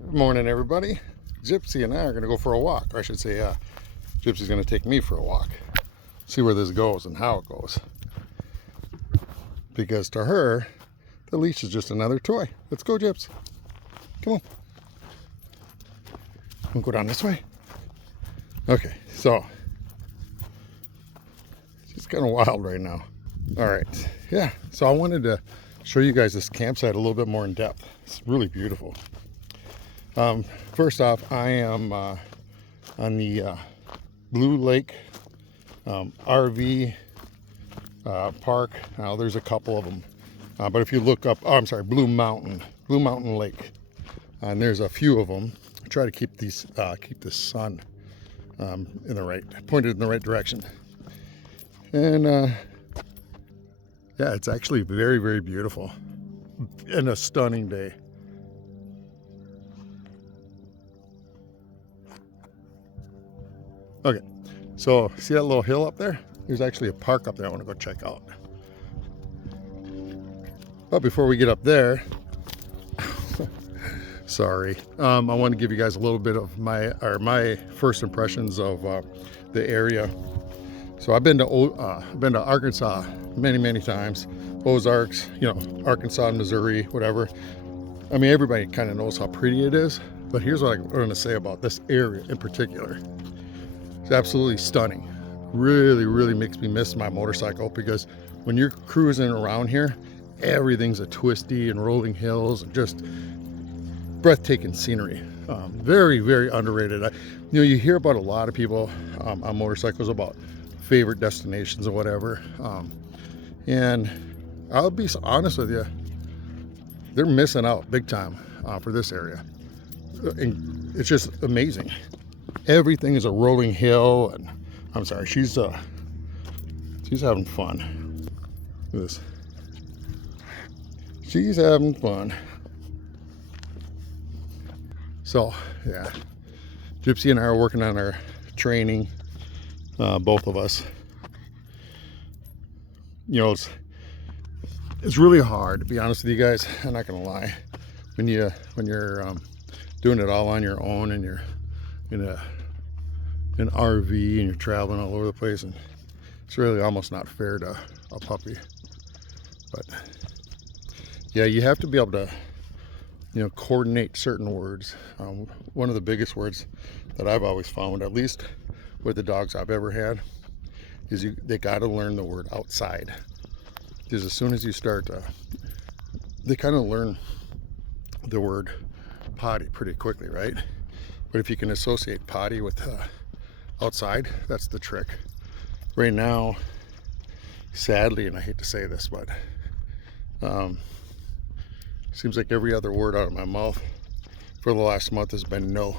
Good morning, everybody. Gypsy and I are going to go for a walk. Or I should say, Gypsy's going to take me for a walk. See where this goes and how it goes. Because to her, the leash is just another toy. Let's go, Gyps. Come on. We'll go down this way. Okay, so she's kind of wild right now. All right, yeah. So I wanted to show you guys this campsite a little bit more in depth. It's really beautiful. First off, I am on the Blue Lake RV park. Now there's a couple of them, but if you look up, oh, I'm sorry, Blue Mountain Lake, and there's a few of them. I try to keep these keep the sun pointed in the right direction, and yeah, it's actually very, very beautiful and a stunning day. Okay, so see that little hill up there? There's actually a park up there I want to go check out. But before we get up there, sorry, I want to give you guys a little bit of my first impressions of the area. So I've been to Arkansas many times, Ozarks, Arkansas, Missouri, whatever. I mean, everybody kind of knows how pretty it is, but here's what I'm going to say about this area in particular. It's absolutely stunning. Really makes me miss my motorcycle, because when you're cruising around here, everything's a twisty and rolling hills and just breathtaking scenery. Very underrated. You hear about a lot of people on motorcycles about favorite destinations or whatever, and I'll be honest with you, they're missing out big time for this area. And it's just amazing. Everything is a rolling hill, and I'm sorry, she's having fun. Look at this. She's having fun. So yeah, Gypsy and I are working on our training, both of us. It's really hard, to be honest with you guys. I'm not gonna lie. When you're doing it all on your own, and you're in an RV and you're traveling all over the place, and it's really almost not fair to a puppy. But yeah, you have to be able to coordinate certain words. One of the biggest words that I've always found, at least with the dogs I've ever had, is they got to learn the word outside. Because as soon as you start, they kind of learn the word potty pretty quickly, right? But if you can associate potty with outside, that's the trick. Right now, sadly, and I hate to say this, but seems like every other word out of my mouth for the last month has been no,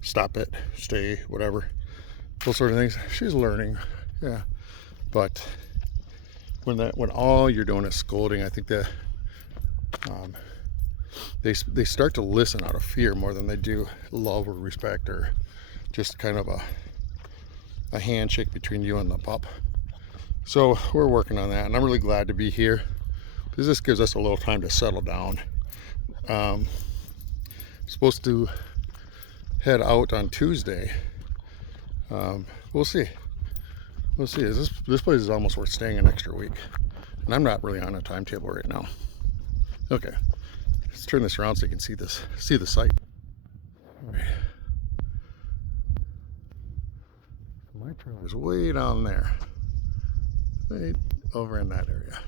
stop it, stay, whatever, those sort of things. She's learning, yeah. But when all you're doing is scolding, I think that they start to listen out of fear more than they do love or respect, or just kind of a handshake between you and the pup. So we're working on that, and I'm really glad to be here, because this gives us a little time to settle down. Supposed to head out on Tuesday. We'll see. This place is almost worth staying an extra week, and I'm not really on a timetable right now. Okay, let's turn this around so you can see the site. All right. My trailer's way down there, right over in that area.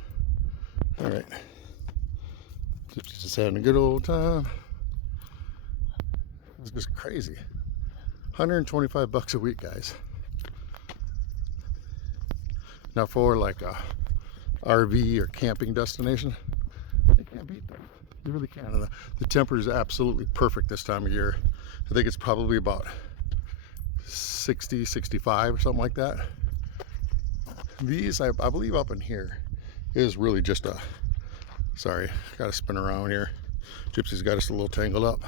All right, just having a good old time. It's just crazy. $125 a week, guys. Now for like a RV or camping destination, you can't beat them. You really can't. And the temperature is absolutely perfect this time of year. I think it's probably about 60, 65 or something like that. These, I believe up in here is really just sorry, got to spin around here. Gypsy's got us a little tangled up.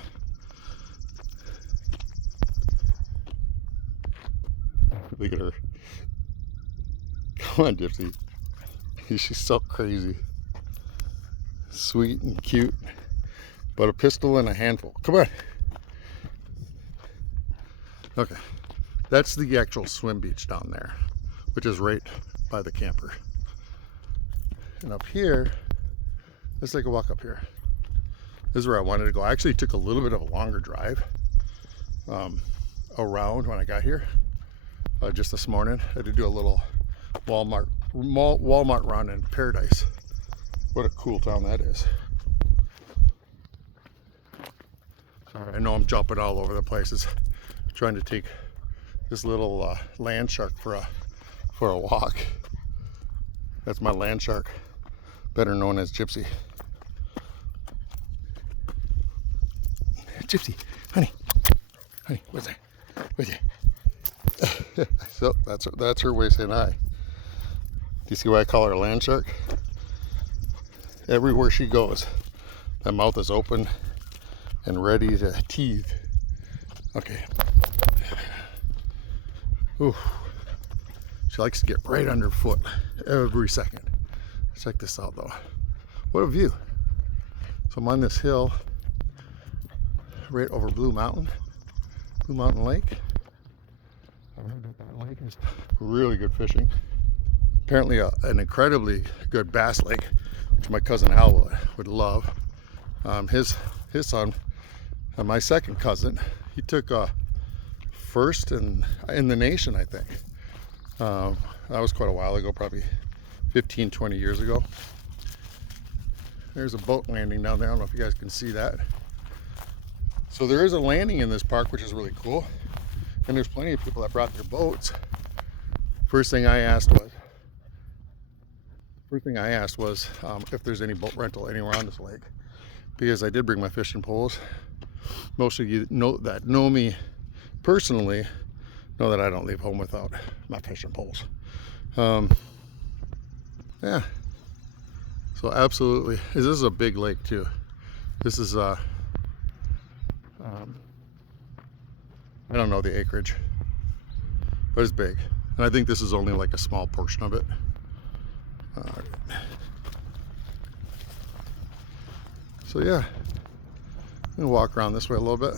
Look at her. Come on, Gypsy. She's so crazy. Sweet and cute, but a pistol and a handful. Come on. Okay, that's the actual swim beach down there, which is right by the camper. And up here, let's take a walk up here. This is where I wanted to go. I actually took a little bit of a longer drive around when I got here. Just this morning, I had to do a little Walmart run in Paradise. What a cool town that is. Sorry, I know I'm jumping all over the places, trying to take this little land shark for a walk. That's my land shark, better known as Gypsy. Gypsy, honey, what's that? What's that? So that's her way of saying hi. Do you see why I call her a land shark? Everywhere she goes, that mouth is open and ready to teeth. Okay. Ooh. She likes to get right underfoot every second. Check this out though. What a view. So I'm on this hill right over Blue Mountain Lake. I heard that lake is really good fishing. Apparently an incredibly good bass lake, which my cousin Al would love. His son, my second cousin, he took first in the nation, I think. That was quite a while ago, probably 15, 20 years ago. There's a boat landing down there. I don't know if you guys can see that. So there is a landing in this park, which is really cool. And there's plenty of people that brought their boats. First thing I asked was if there's any boat rental anywhere on this lake, because I did bring my fishing poles. Most of you know me personally know that I don't leave home without my fishing poles. Yeah. So absolutely, this is a big lake too. This is I don't know the acreage, but it's big. And I think this is only like a small portion of it. So yeah, I'm gonna walk around this way a little bit.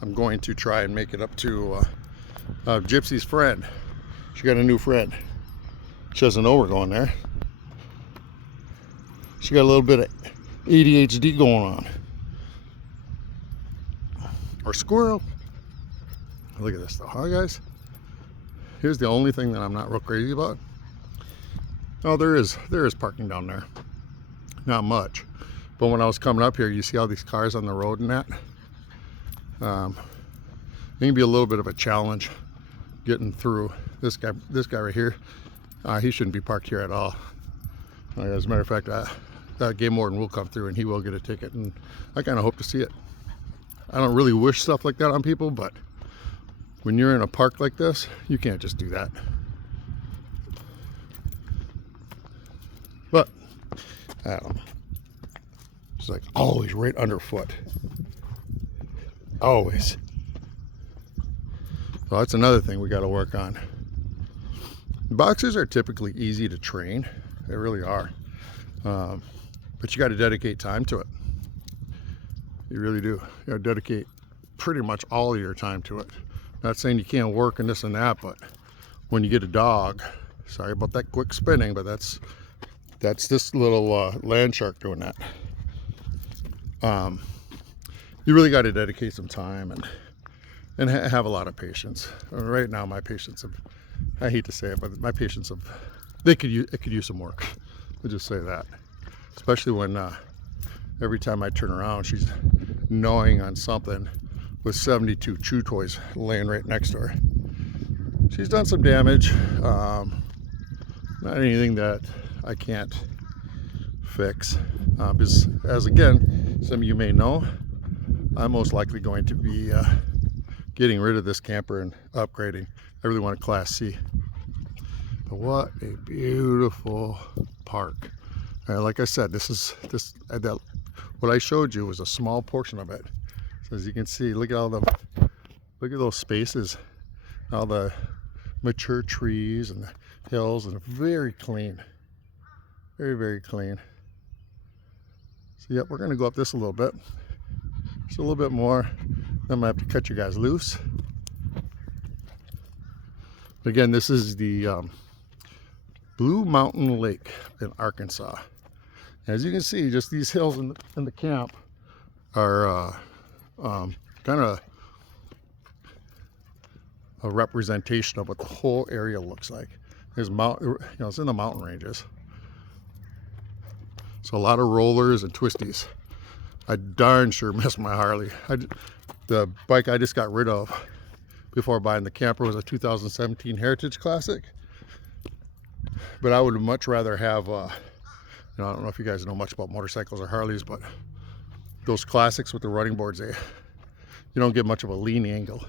I'm going to try and make it up to Gypsy's friend. She got a new friend. She doesn't know we're going there. She got a little bit of ADHD going on. Or squirrel. Look at this though, huh guys? Here's the only thing that I'm not real crazy about. Oh, there is parking down there. Not much. But when I was coming up here, you see all these cars on the road and that. It can be a little bit of a challenge getting through. This guy right here, he shouldn't be parked here at all. As a matter of fact, that game warden will come through and he will get a ticket, and I kind of hope to see it. I don't really wish stuff like that on people, but when you're in a park like this, you can't just do that. But I don't know. It's like always right underfoot. Always. So that's another thing we got to work on. Boxers are typically easy to train. They really are. But you got to dedicate time to it. You really do. You got to dedicate pretty much all of your time to it. Not saying you can't work and this and that, but when you get a dog, sorry about that quick spinning, but that's this little land shark doing that. You really got to dedicate some time and have a lot of patience. Right now, my patience I hate to say it, but my patience it could use some work. I'll just say that. Especially when every time I turn around, she's gnawing on something with 72 chew toys laying right next to her. She's done some damage. Not anything that I can't fix. Because, as again, some of you may know, I'm most likely going to be getting rid of this camper and upgrading. I really want a Class C. But what a beautiful park. Like I said, what I showed you was a small portion of it. So as you can see, look at those spaces, all the mature trees and the hills, and very clean. Very, very clean. So yep, we're gonna go up this a little bit. Just a little bit more. I'm gonna have to cut you guys loose. Again, this is the Blue Mountain Lake in Arkansas. As you can see, just these hills in the camp are kind of a representation of what the whole area looks like. There's it's in the mountain ranges. So a lot of rollers and twisties. I darn sure miss my Harley. The bike I just got rid of before buying the camper was a 2017 Heritage Classic. But I would much rather have, I don't know if you guys know much about motorcycles or Harleys, but those classics with the running boards, you don't get much of a lean angle.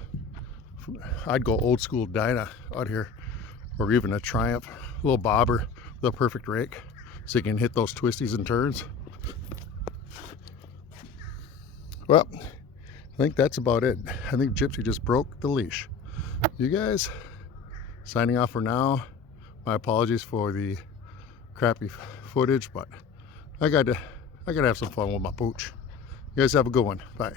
I'd go old school Dyna out here, or even a Triumph, a little bobber with a perfect rake, so you can hit those twisties and turns. Well, I think that's about it. I think Gypsy just broke the leash. You guys, signing off for now. My apologies for the crappy footage, but I gotta have some fun with my pooch. You guys have a good one. Bye.